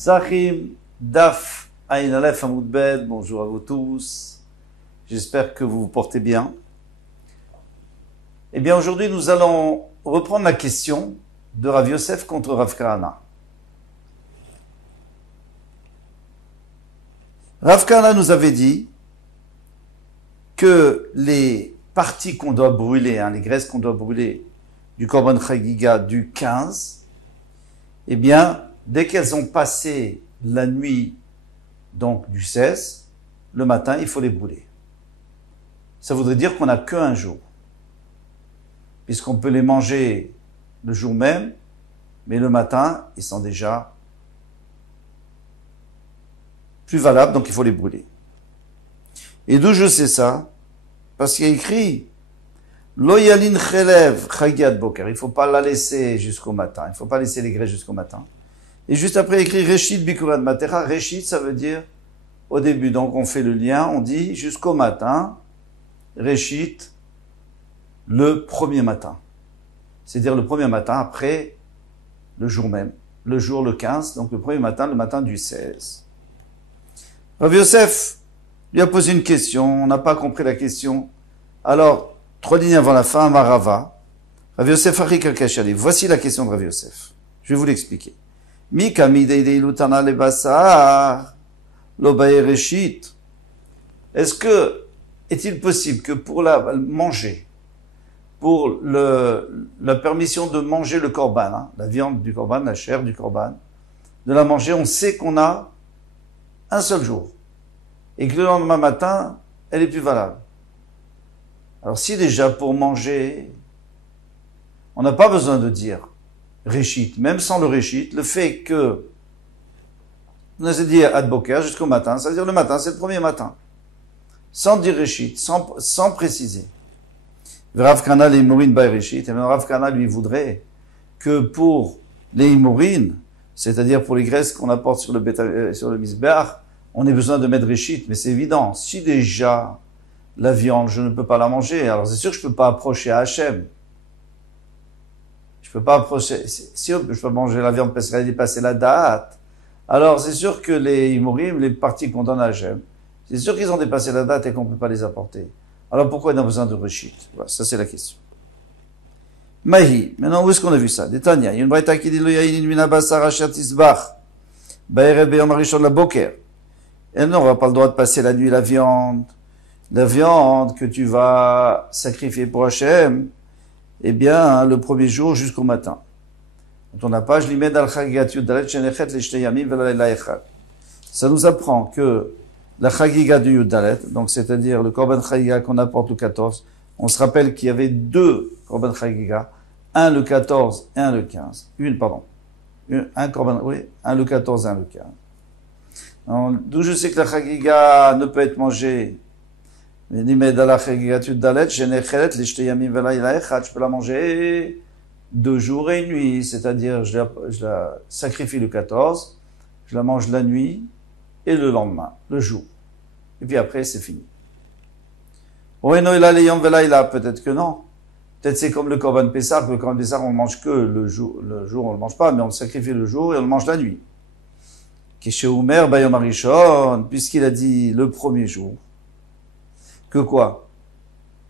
Psachim, Daf, Ayin Aleph, Hamoud Bet, bonjour à vous tous. J'espère que vous vous portez bien. Eh bien, aujourd'hui, nous allons reprendre la question de Rav Yosef contre Rav Kahana. Rav Kahana nous avait dit que les parties qu'on doit brûler, les graisses qu'on doit brûler du Korban Chagiga du 15, eh bien, dès qu'elles ont passé la nuit, donc du 16, le matin, il faut les brûler. Ça voudrait dire qu'on n'a qu'un jour, puisqu'on peut les manger le jour même, mais le matin, ils sont déjà plus valables, donc il faut les brûler. Et d'où je sais ça? Parce qu'il y a écrit Lo yalin chelev chagiat boker. Il ne faut pas la laisser jusqu'au matin. Il ne faut pas laisser les graisses jusqu'au matin. Et juste après, il écrit Reshit bikurat matera. Reshit, ça veut dire au début. Donc on fait le lien, on dit jusqu'au matin. Reshit, le premier matin. C'est-à-dire le premier matin après le jour même. Le jour le 15, donc le premier matin, le matin du 16. Rav Yosef lui a posé une question, on n'a pas compris la question. Alors, 3 lignes avant la fin, Marava, Rav Yosef Ari Kakashali. Voici la question de Rav Yosef. Je vais vous l'expliquer. Mi kamidei lutana le basar, lo reshit. Est-il possible que pour la manger, pour la permission de manger le korban, la viande du korban, la chair du korban, de la manger, on sait qu'on a un seul jour. Et que le lendemain matin, elle est plus valable. Alors si déjà pour manger, on n'a pas besoin de dire réchit, même sans le réchit, le fait que on a dit ad boker jusqu'au matin, ça veut dire le matin, c'est le premier matin. Sans dire réchit, sans préciser. Rav Kahana les imourines by réchit, et même Rav Kahana lui voudrait que pour les imourines, c'est-à-dire pour les graisses qu'on apporte sur le misbeach, on ait besoin de mettre réchit, mais c'est évident. Si déjà la viande, je ne peux pas la manger, alors c'est sûr que je ne peux pas approcher à Hachem. Je peux pas approcher, si je peux manger la viande parce qu'elle a dépassé la date, alors c'est sûr que les imorim, les parties qu'on donne à Hachem, c'est sûr qu'ils ont dépassé la date et qu'on ne peut pas les apporter. Alors pourquoi on a besoin de réchit? Voilà, ça c'est la question. Mahi, maintenant où est-ce qu'on a vu ça? Détania, il y a une braïta qui dit lo yayin min basar asher tisbach ba'erev beyom harishon la boker. Elle n'aura pas le droit de passer la nuit la viande que tu vas sacrifier pour Hachem, eh bien, le premier jour jusqu'au matin. Dans ton page, l'imed al-chagigat yudalet shenechet l'shtei yamim v'la echad. Ça nous apprend que la chagiga du yudalet, donc c'est-à-dire le korban chagiga qu'on apporte le 14, on se rappelle qu'il y avait 2 korban chagiga, un le 14 et un le 15. Un le 14 et un le 15. D'où je sais que la chagiga ne peut être mangée, je peux la manger 2 jours et 1 nuit, c'est-à-dire je la sacrifie le 14, je la mange la nuit et le lendemain, le jour. Et puis après, c'est fini. Peut-être que non. Peut-être c'est comme le Korban Pessah, le Korban Pessah, on mange que le jour on le mange pas, mais on le sacrifie le jour et on le mange la nuit. Puisqu'il a dit le premier jour, que quoi?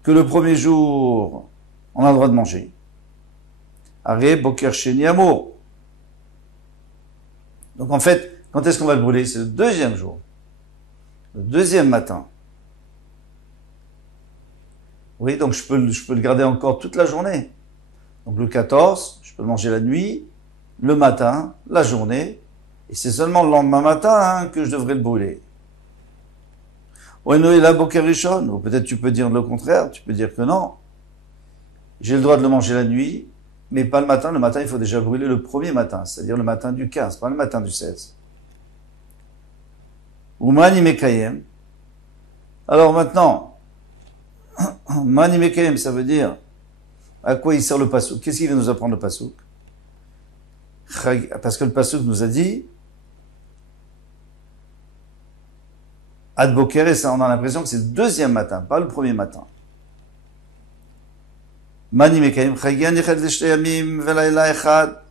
Que le premier jour, on a le droit de manger. Arrêt, boker sheni amour. Donc en fait, quand est-ce qu'on va le brûler? C'est le 2e jour. Le 2e matin. Oui, donc je peux le garder encore toute la journée. Donc le 14, je peux le manger la nuit, le matin, la journée, et c'est seulement le lendemain matin que je devrais le brûler. Ou peut-être tu peux dire le contraire, tu peux dire que non. J'ai le droit de le manger la nuit, mais pas le matin. Le matin, il faut déjà brûler le premier matin, c'est-à-dire le matin du 15, pas le matin du 16. Ou mani mekayem. Alors maintenant, mani mekayem, ça veut dire à quoi il sert le pasouk? Qu'est-ce qu'il va nous apprendre le pasouk? Parce que le pasouk nous a dit Ad boker, et ça, on a l'impression que c'est le 2e matin, pas le premier matin. Mani mekayem chagiga nichet l'shtei yamim v'layla echad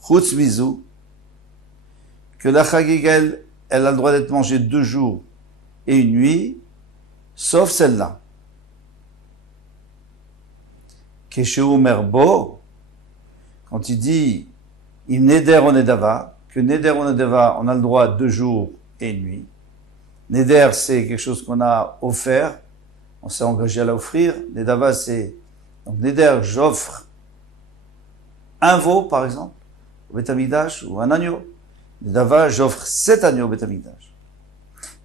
chutz mizu, que la chagiga, elle a le droit d'être mangée 2 jours et une nuit, sauf celle-là. Keshehu merbo, quand il dit im neder o nedava, que neder o nedava, on a le droit 2 jours et une nuit. Neder, c'est quelque chose qu'on a offert, on s'est engagé à l'offrir. Nedava, c'est, donc neder, j'offre un veau, par exemple, au Beth Amikdash, ou un agneau. Nedava, j'offre 7 agneaux au Beth Amikdash.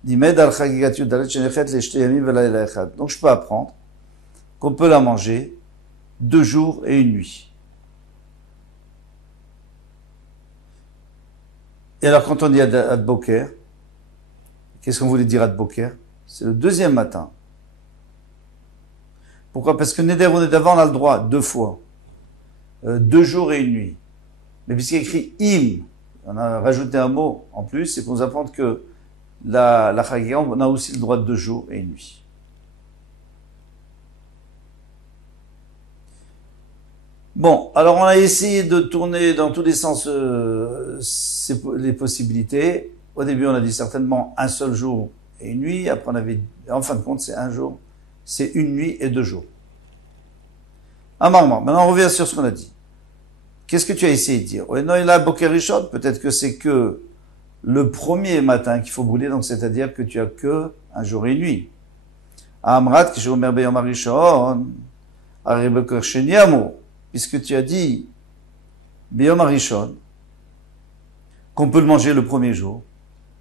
Dimed al chagigat yudalet shenechet leshte yamim velayla echad. Donc je peux apprendre qu'on peut la manger 2 jours et une nuit. Et alors quand on dit ad boker, qu'est-ce qu'on voulait dire ad boker? C'est le deuxième matin. Pourquoi? Parce que neder ou nedava, on a le droit 2 fois. 2 jours et une nuit. Mais puisqu'il y a écrit im, on a rajouté un mot en plus, c'est pour nous apprendre que la chagiga, on a aussi le droit de 2 jours et une nuit. Bon, alors on a essayé de tourner dans tous les sens les possibilités. Au début, on a dit certainement un seul jour et une nuit. Après, on avait, en fin de compte, c'est un jour, c'est une nuit et 2 jours. Maintenant, on revient sur ce qu'on a dit. Qu'est-ce que tu as essayé de dire? Ouais, non, il a boker rishon. Peut-être que c'est que le premier matin qu'il faut brûler, donc c'est-à-dire que tu as que un jour et une nuit. Amrat, que je omer beyom harishon, ari boker sheni amo. Puisque tu as dit, Beyom Harishon, qu'on peut le manger le premier jour.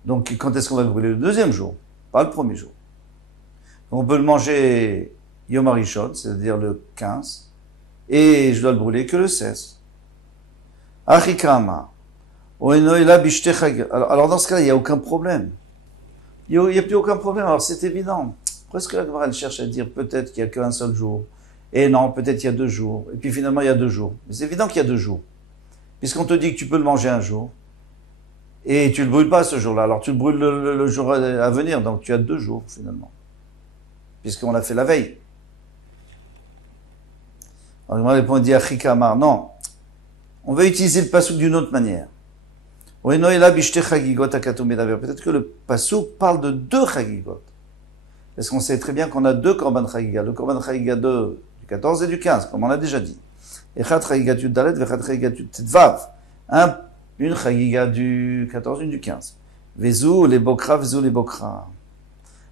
Donc, quand est-ce qu'on va le brûler? Le deuxième jour, pas le premier jour. Donc, on peut le manger Yom Harishon, c'est-à-dire le 15, et je dois le brûler que le 16. Achikama. Alors, dans ce cas-là, il n'y a aucun problème. Il n'y a plus aucun problème. Alors, c'est évident. Presque la Gemara, elle cherche à dire peut-être qu'il n'y a qu'un seul jour. Et non, peut-être il y a 2 jours. Et puis finalement, il y a 2 jours. Mais c'est évident qu'il y a 2 jours. Puisqu'on te dit que tu peux le manger un jour. Et tu le brûles pas ce jour-là. Alors tu le brûles le jour à venir. Donc tu as 2 jours finalement. Puisqu'on l'a fait la veille. Alors il répond, il dit à Chikamar, non. On va utiliser le pasouk d'une autre manière. Peut-être que le pasouk parle de 2 chagigot. Parce qu'on sait très bien qu'on a 2 korban chagiga. Le korban chagiga du 14 et du 15, comme on l'a déjà dit. Echad chagiga yud-dalet, vechad chagiga yud-tetvav. Une chagiga du 14, une du 15. Vezou les bokra, vezou les bokra.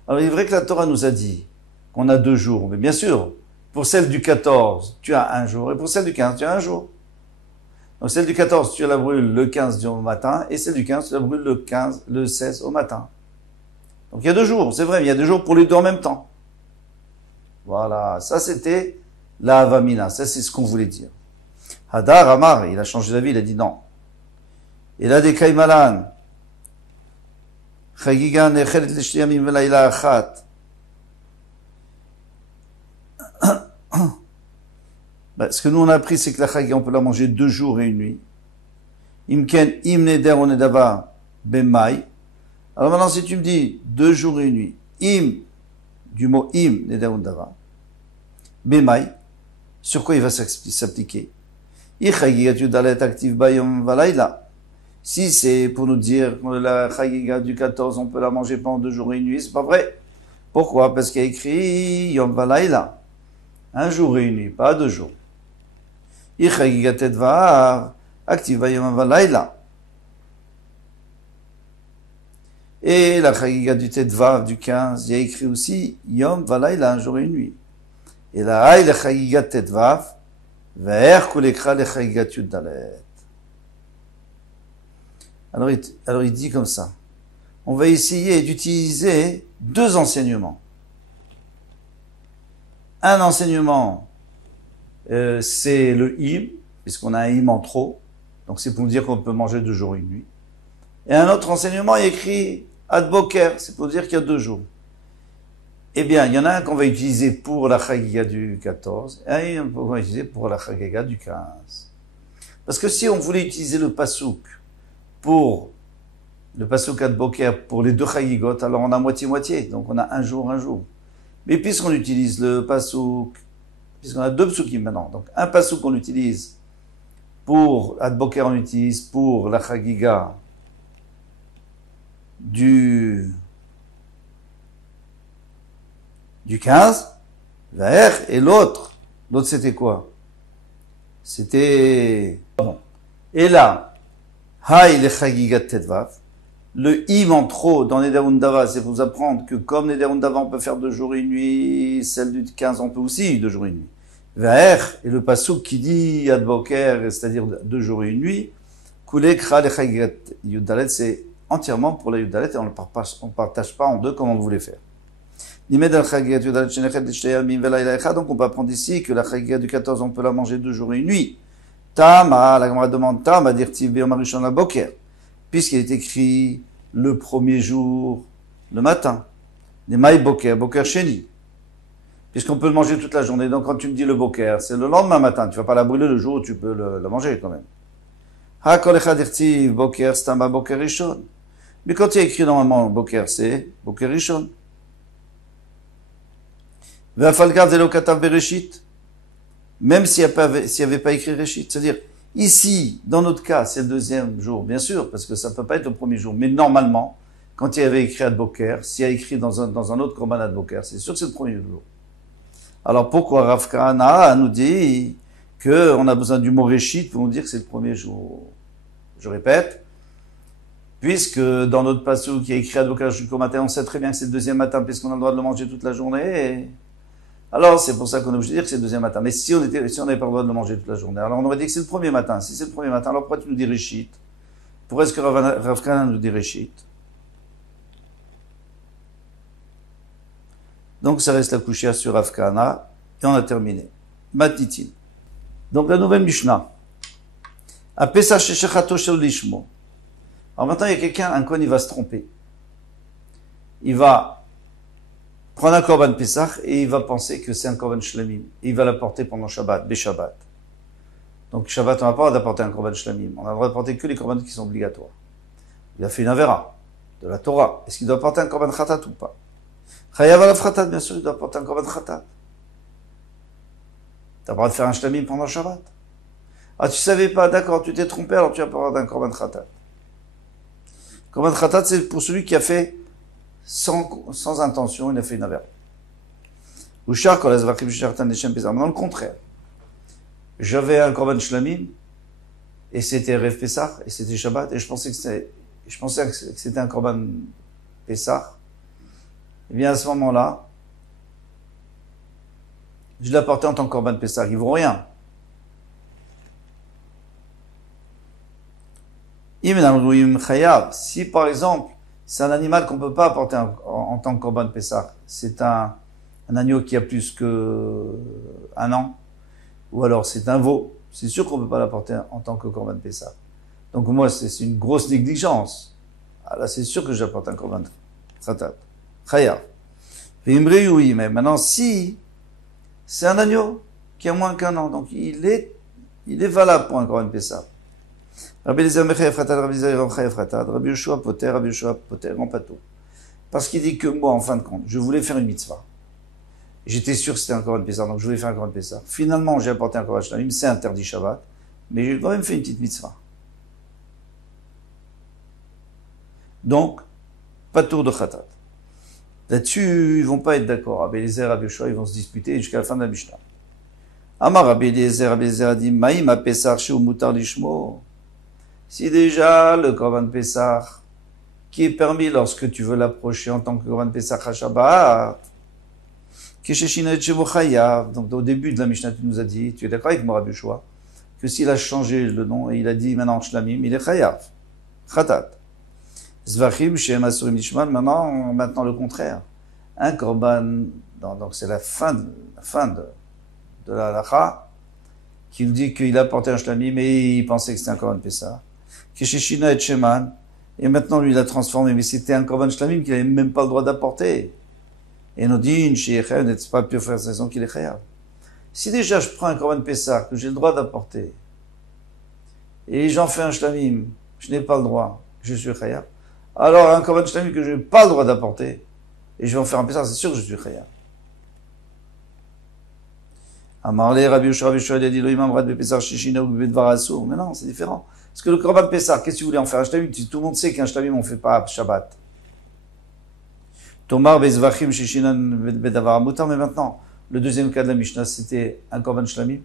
Alors il est vrai que la Torah nous a dit qu'on a 2 jours. Mais bien sûr, pour celle du 14, tu as un jour. Et pour celle du 15, tu as un jour. Donc celle du 14, tu la brûles le 15 du matin. Et celle du 15, tu la brûles le 16 au matin. Donc il y a 2 jours, c'est vrai, mais il y a 2 jours pour les 2 en même temps. Voilà, ça c'était la avamina, ça c'est ce qu'on voulait dire. Hadar Amar, il a changé d'avis, il a dit non. Il a des kaimalan. Chagiga nechelet l'shtiyamim velayla achat. Ce que nous on a appris, c'est que la chagiga, on peut la manger 2 jours et une nuit. Imken im neder o nedava bemai. Alors maintenant, si tu me dis 2 jours et une nuit, im, du mot im, neder o nedava, bemai, sur quoi il va s'appliquer? Si c'est pour nous dire que la chagiga du 14, on peut la manger pendant 2 jours et une nuit, c'est pas vrai. Pourquoi? Parce qu'il y a écrit yom valayla. 1 jour et une nuit, pas 2 jours. Chagiga tetvar, activa yom valayla. Et la chagiga du tetvar du 15, il y a écrit aussi yom valayla, 1 jour et une nuit. Et la haï le chagiga tetvav, vers kulekra le chagiga yud-dalet. Alors il dit comme ça. On va essayer d'utiliser 2 enseignements. Un enseignement, c'est le im, puisqu'on a un im en trop. Donc c'est pour nous dire qu'on peut manger 2 jours et une nuit. Et un autre enseignement est écrit ad boker, c'est pour dire qu'il y a 2 jours. Eh bien, il y en a un qu'on va utiliser pour la chagiga du 14, et un qu'on va utiliser pour la chagiga du 15. Parce que si on voulait utiliser le pasouk pour le pasouk ad boker pour les 2 chagigot, alors on a moitié-moitié, donc on a 1 jour, 1 jour. Mais puisqu'on utilise le pasouk, puisqu'on a 2 psukim maintenant, donc un pasouk qu'on utilise pour ad boker, on utilise pour la chagiga du 15, Vaer, et l'autre c'était quoi? C'était, et là, Haï le Chagigat Tedvav, le im en trop dans Neder Undava, c'est pour vous apprendre que comme Neder Undava on peut faire 2 jours et une nuit, celle du 15 on peut aussi 2 jours et une nuit. Vaer, et le pasouk qui dit Ad Boker, c'est-à-dire 2 jours et une nuit, Kulek Kra le Chagigat Yudalet, c'est entièrement pour la Yudalet et on ne partage pas en deux comme on voulait faire. Donc on peut apprendre ici que la Chagigat du 14 on peut la manger 2 jours et une nuit. Tama, la Gemara demande Tama dirtiv be'omarishon la boker, puisqu'il est écrit le premier jour, le matin. Les maï boker, boker sheni. Puisqu'on peut le manger toute la journée. Donc quand tu me dis le boker, c'est le lendemain matin. Tu vas pas la brûler le jour où tu peux le manger quand même. Ha kol echad dirtiv boker stama boker rishon. Mais quand il y a écrit normalement boker, c'est boker rishon. Ve'afalgav velo katav bereshit. Même s'il n'y avait pas écrit Réchit. C'est-à-dire, ici, dans notre cas, c'est le 2e jour, bien sûr, parce que ça ne peut pas être le premier jour. Mais normalement, quand il y avait écrit Ad Boker, s'il y a écrit dans un autre Korban Ad Boker, c'est sûr que c'est le premier jour. Alors pourquoi Rav Kahana nous dit qu'on a besoin du mot Réchit pour nous dire que c'est le premier jour? Je répète, puisque dans notre passage qui a écrit Ad Boker jusqu'au matin, on sait très bien que c'est le 2e matin, puisqu'on a le droit de le manger toute la journée. Alors, c'est pour ça qu'on est obligé de dire que c'est le 2e matin. Mais si on n'avait pas le droit de le manger toute la journée, alors on aurait dit que c'est le premier matin. Si c'est le premier matin, alors pourquoi tu nous dis Réchit? Pourquoi est-ce que Rav Kahana nous dit Réchit? Donc, ça reste la couchia sur Rav Kahana, et on a terminé. Matitin. Donc, la nouvelle Mishnah. A Pesach Shechato Shel Lishmo. Alors maintenant, il y a quelqu'un, un coin, il va se tromper. Il va prendre un korban Pesach et il va penser que c'est un korban shlamim. Et il va l'apporter pendant Shabbat, Shabbat. Donc Shabbat, on n'a pas le droit d'apporter un korban shlamim. On a le droit d'apporter que les korbans qui sont obligatoires. Il a fait une avera de la Torah. Est-ce qu'il doit apporter un korban khatat ou pas? Chayav alav khatat, bien sûr, il doit apporter un korban khatat. Tu as le droit de faire un shlamim pendant Shabbat. Ah, tu savais pas, d'accord, tu t'es trompé, alors tu vas pas avoir d'un korban khatat. Korban khatat, c'est pour celui qui a fait sans intention, il a fait une avera. Maintenant, le contraire. J'avais un korban shlamim, et c'était Rev Pesach, et c'était Shabbat, et je pensais que c'était un korban Pesach. Et bien, à ce moment-là, je l'ai apporté en tant que korban Pesach. Il vaut rien. Si, par exemple, c'est un animal qu'on ne peut pas apporter en tant que korban Pesach, c'est un agneau qui a plus qu'1 an, ou alors c'est un veau, c'est sûr qu'on ne peut pas l'apporter en tant que korban Pesach. Donc moi, c'est une grosse négligence. Ah, là, c'est sûr que j'apporte un korban Khatat. Chayav. Oui, mais maintenant, si c'est un agneau qui a moins qu'1 an, donc il est valable pour un korban Pesach. Rabbi Eliezer Mechayev Khatat, Rabbi Eliezer Mechayev Khatat, Rabbi Yoshua Poter, en pato. Parce qu'il dit que moi, en fin de compte, je voulais faire une mitzvah. J'étais sûr que c'était un korban Pesach, donc je voulais faire un korban Pesach. Finalement, j'ai apporté un korban shlamim, c'est interdit Shabbat, mais j'ai quand même fait une petite mitzvah. Donc, pas de tour de Khatat. Là-dessus, ils vont pas être d'accord. Rabbi Eliezer, Rabbi Yoshua, ils vont se disputer jusqu'à la fin de la Mishnah. Amar Rabbi Eliezer a dit, Maïm a Pesach chez Mutar Lishmo. Si déjà le korban Pesach, qui est permis lorsque tu veux l'approcher en tant que korban Pesach à Shabbat, donc au début de la Mishnah, tu nous as dit, tu es d'accord avec moi, Rabbi Yoshua, que s'il a changé le nom et il a dit maintenant Shlamim, il est Chayav, Khatat. Zvachim, Shem Asurim Nishman, maintenant le contraire. Un korban, donc c'est la fin de la halakha, qui nous dit qu'il a porté un Shlamim mais il pensait que c'était un korban Pesach. Kesheshina et Sheman, et maintenant lui il a transformé, mais c'était un korban Shlamim qu'il n'avait même pas le droit d'apporter. Et nous dit, n'est-ce pas pure faire raison qu'il est chayav. Si déjà je prends un korban Pesach que j'ai le droit d'apporter, et j'en fais un shlamim, je n'ai pas le droit, je suis chayav. Alors un korban shlamim que je n'ai pas le droit d'apporter, et je vais en faire un Pesach, c'est sûr que je suis chayav. Amarle, Rabbi Yoshua, il a dit, lo imam rad be-Pesach shishina ou be-Dvar asur. Mais non, c'est différent. Parce que le korban Pesach, qu'est-ce que tu voulais en faire un shlamim? Tout le monde sait qu'un shlamim on fait pas Shabbat. Tomar bezvachim shishinan bedavar mutar, mais maintenant, le deuxième cas de la Mishnah, c'était un korban shlamim.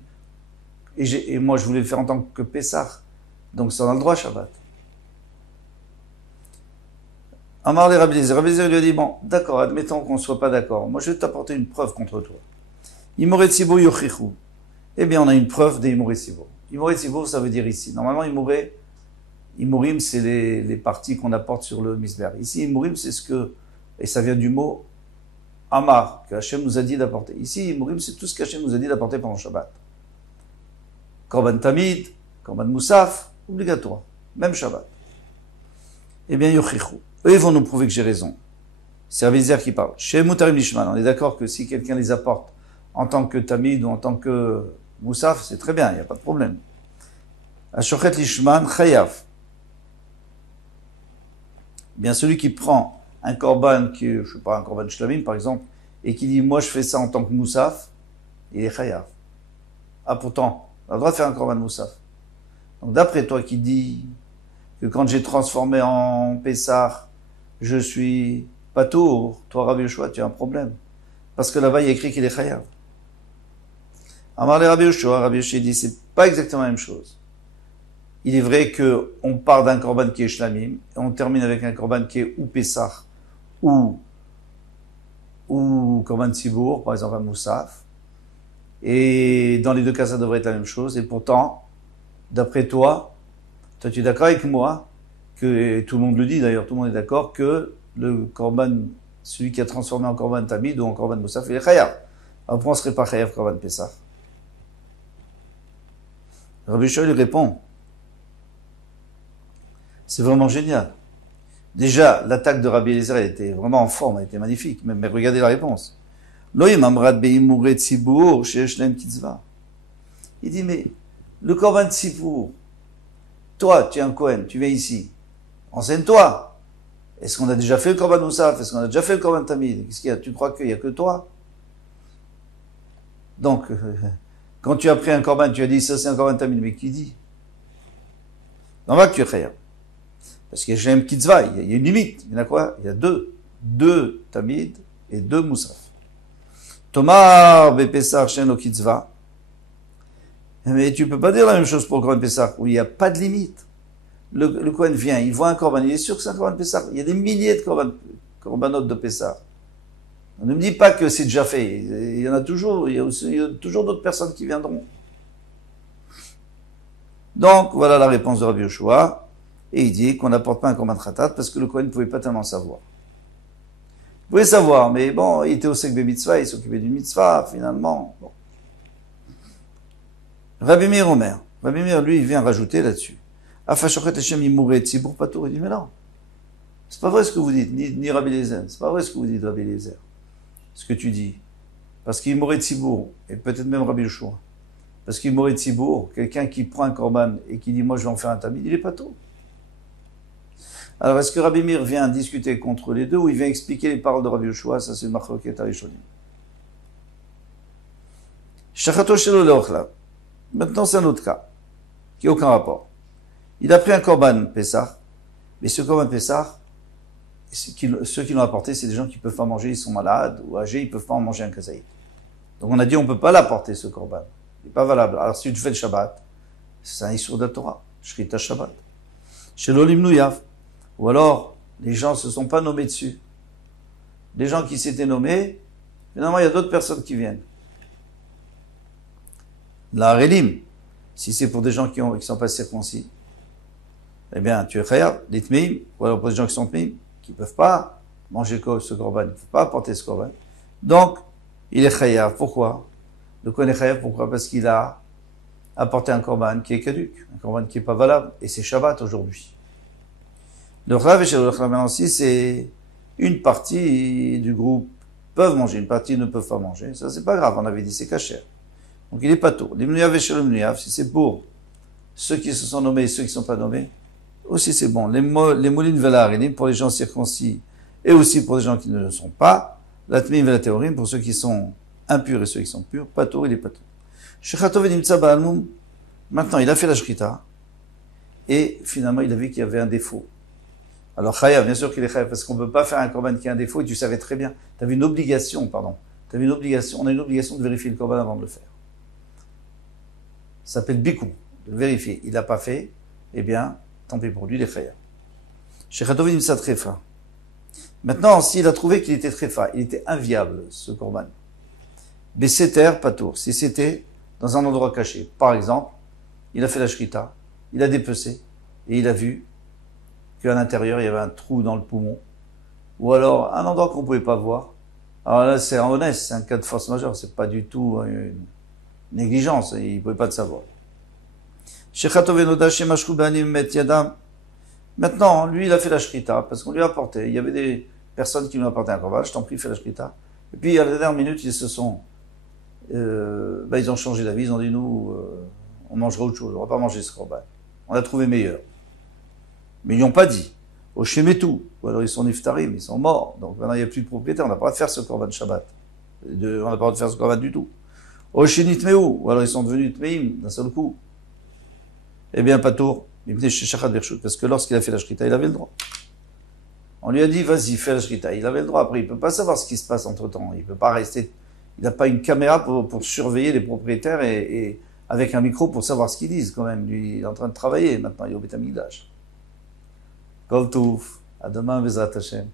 Et moi, je voulais le faire en tant que Pessah. Donc, ça, on a le droit, Shabbat. Amar les Rabbi Eliezer. Rabbi Eliezer lui a dit, bon, d'accord, admettons qu'on ne soit pas d'accord. Moi, je vais t'apporter une preuve contre toi. Imoret Tzibour yochichu. Eh bien, on a une preuve des Imoret Tzibour. Imoret Tzibour, ça veut dire ici. Normalement, Imorim, c'est les parties qu'on apporte sur le misber. Ici, Imorim, c'est ce que, et ça vient du mot Amar, que Hachem nous a dit d'apporter. Ici, Imorim, c'est tout ce qu'Hachem nous a dit d'apporter pendant Shabbat. Korban Tamid, Korban Moussaf, obligatoire. Même Shabbat. Eh bien, yochichu. Eux, ils vont nous prouver que j'ai raison. C'est Rabbi Eliezer qui parle. Chez Mutarim Lishman, on est d'accord que si quelqu'un les apporte en tant que Tamid ou en tant que Moussaf, c'est très bien, il n'y a pas de problème. Ashochet Lishman, Chayav. Bien, celui qui prend un korban qui est, je sais pas, un korban shlamim, par exemple, et qui dit, moi, je fais ça en tant que Moussaf, il est Chayav. Ah, pourtant, on a le droit de faire un korban Moussaf. Donc, d'après toi qui dis que quand j'ai transformé en Pessah, je suis patour, toi, Rabbi Yoshua, tu as un problème. Parce que là-bas, il y a écrit qu'il est Chayav. Amar le Rabbi Yoshua dit, c'est pas exactement la même chose. Il est vrai que on part d'un korban qui est shlamim, et on termine avec un korban qui est ou Pessah, ou korban tzibour, par exemple un moussaf. Et dans les deux cas, ça devrait être la même chose. Et pourtant, d'après toi, tu es d'accord avec moi, que et tout le monde le dit d'ailleurs, tout le monde est d'accord, que le korban, celui qui a transformé en korban tamid ou en korban moussaf, il est chayav. Alors pourquoi on serait pas chayav korban Pessah? Rabbi Yoshua lui répond, c'est vraiment génial. Déjà, l'attaque de Rabbi Eliezer, elle était vraiment en forme, elle était magnifique. Mais regardez la réponse. Il dit, mais le korban tzibour, toi, tu es un Kohen, tu viens ici, enseigne-toi. Est-ce qu'on a déjà fait le korban moussaf? Est-ce qu'on a déjà fait le korban tamid? Qu'est-ce qu'il y a? Tu crois qu'il n'y a que toi? Donc, quand tu as pris un korban, tu as dit, ça c'est un korban tamid, mais qui dit? Non, va que tu es chayav. Parce qu'il y a Shem Kitzvah, il y a une limite. Il y en a quoi? Il y a deux Tamid et deux Moussaf. Tomar Bepessar Shen Kitzvah. Mais tu peux pas dire la même chose pour le Korban Pessah, où il n'y a pas de limite. Le Kohen vient, il voit un Korban, il est sûr que c'est un Korban Pessah. Il y a des milliers de Korbanot de Pessah. On ne me dit pas que c'est déjà fait. Il y en a toujours, il y a toujours d'autres personnes qui viendront. Donc, voilà la réponse de Rabbi Yoshua. Et il dit qu'on n'apporte pas un korban khatat parce que le Kohen ne pouvait pas tellement savoir. Il pouvait savoir, mais bon, il était au sek be mitzvah, il s'occupait d'une mitzvah, finalement. Bon. Rabbi Meir Omer. Rabbi Meir, lui, il vient rajouter là-dessus. Afashochet Hashem imouret tzibour patour. Il dit, mais non. C'est pas vrai ce que vous dites, ni Rabbi Eliezer. C'est pas vrai ce que vous dites, Rabbi Eliezer. Ce que tu dis. Parce qu'imouret tzibour, et peut-être même Rabbi Yoshua. Parce qu'imouret tzibour, quelqu'un qui prend un korban et qui dit, moi, je vais en faire un tamid, il est patour. Alors, est-ce que Rabbi Meir vient discuter contre les deux ou il vient expliquer les paroles de Rabbi Yoshua? Ça, c'est une machloket harishonim. Shachato shelo leochla. Maintenant, c'est un autre cas, qui n'a aucun rapport. Il a pris un korban Pessah, mais ce korban Pessah, ceux qui l'ont apporté, c'est des gens qui ne peuvent pas manger, ils sont malades ou âgés, ils ne peuvent pas en manger un kazaït. Donc on a dit, on ne peut pas l'apporter, ce korban. Il n'est pas valable. Alors, si tu fais le Shabbat, c'est un Issour de Torah, Shrita Shabbat. Shelo limnu yav. Ou alors, les gens ne se sont pas nommés dessus. Les gens qui s'étaient nommés, finalement, il y a d'autres personnes qui viennent. La Relim, si c'est pour des gens qui ne sont pas circoncis, eh bien, tu es chayav, les tmeim, ou alors pour des gens qui sont tmeim, qui ne peuvent pas manger ce korban, ils ne peuvent pas apporter ce korban. Donc, il est chayav. Pourquoi? Le Kohen est chayav, pourquoi? Parce qu'il a apporté un korban qui est caduc, un korban qui n'est pas valable, et c'est Shabbat aujourd'hui. Le Rav et chez le Rav aussi, c'est une partie du groupe peuvent manger, une partie ne peuvent pas manger. Ça, c'est pas grave, on avait dit c'est cachère. Donc il est pas tôt. Les mnuyav et chez le mnuyav, si c'est pour ceux qui se sont nommés et ceux qui ne sont pas nommés, aussi c'est bon. Les moulines velarinim pour les gens circoncis et aussi pour les gens qui ne le sont pas. L'atmim velatéorim pour ceux qui sont impurs et ceux qui sont purs. Pas tôt, il est pas tôt. Shechatov nimtsa ba'almum. Maintenant, il a fait la shrita et finalement il a vu qu'il y avait un défaut. Alors chayav, bien sûr qu'il est chayav, parce qu'on ne peut pas faire un korban qui a un défaut, et tu savais très bien, tu avais une obligation, pardon, tu avais une obligation, on a une obligation de vérifier le korban avant de le faire. Ça s'appelle bikou, de le vérifier. Il n'a pas fait, eh bien, tant pis pour lui, il est chayav. Shechatovin imsa trefa. Maintenant, s'il a trouvé qu'il était tréfa, il était inviable, ce korban. Besséter, patour. Si c'était dans un endroit caché. Par exemple, il a fait la shrita, il a dépecé, et il a vu qu'à l'intérieur, il y avait un trou dans le poumon. Ou alors, un endroit qu'on ne pouvait pas voir. Alors là, c'est en honnête, c'est un cas de force majeure, c'est pas du tout une négligence, il ne pouvait pas le savoir. Maintenant, lui, il a fait la shrita, parce qu'on lui a apporté. Il y avait des personnes qui lui ont apporté un korban, je t'en prie, fais la shrita. Et puis, à la dernière minute, ils se sont, ils ont changé d'avis, ils ont dit, nous, on mangera autre chose, on va pas manger ce korban. On l'a trouvé meilleur. Mais ils n'ont pas dit. Au Shemetou, ou alors ils sont niftarim, ils sont morts. Donc maintenant, il n'y a plus de propriétaire, on n'a pas le droit de faire ce korban Shabbat. On n'a pas le droit de faire ce korban du tout. Au Shenitmeu, ou alors ils sont devenus Tmeim d'un seul coup. Eh bien, Patour, il venait chez Shachat Bershut, parce que lorsqu'il a fait la Shrita, il avait le droit. On lui a dit, vas-y, fais la Shrita. Il avait le droit. Après, il ne peut pas savoir ce qui se passe entre temps. Il ne peut pas rester. Il n'a pas une caméra pour surveiller les propriétaires et avec un micro pour savoir ce qu'ils disent quand même. Lui, il est en train de travailler maintenant, il est au Beth Amikdash. Kol Touf, à demain, Bezrat Hashem.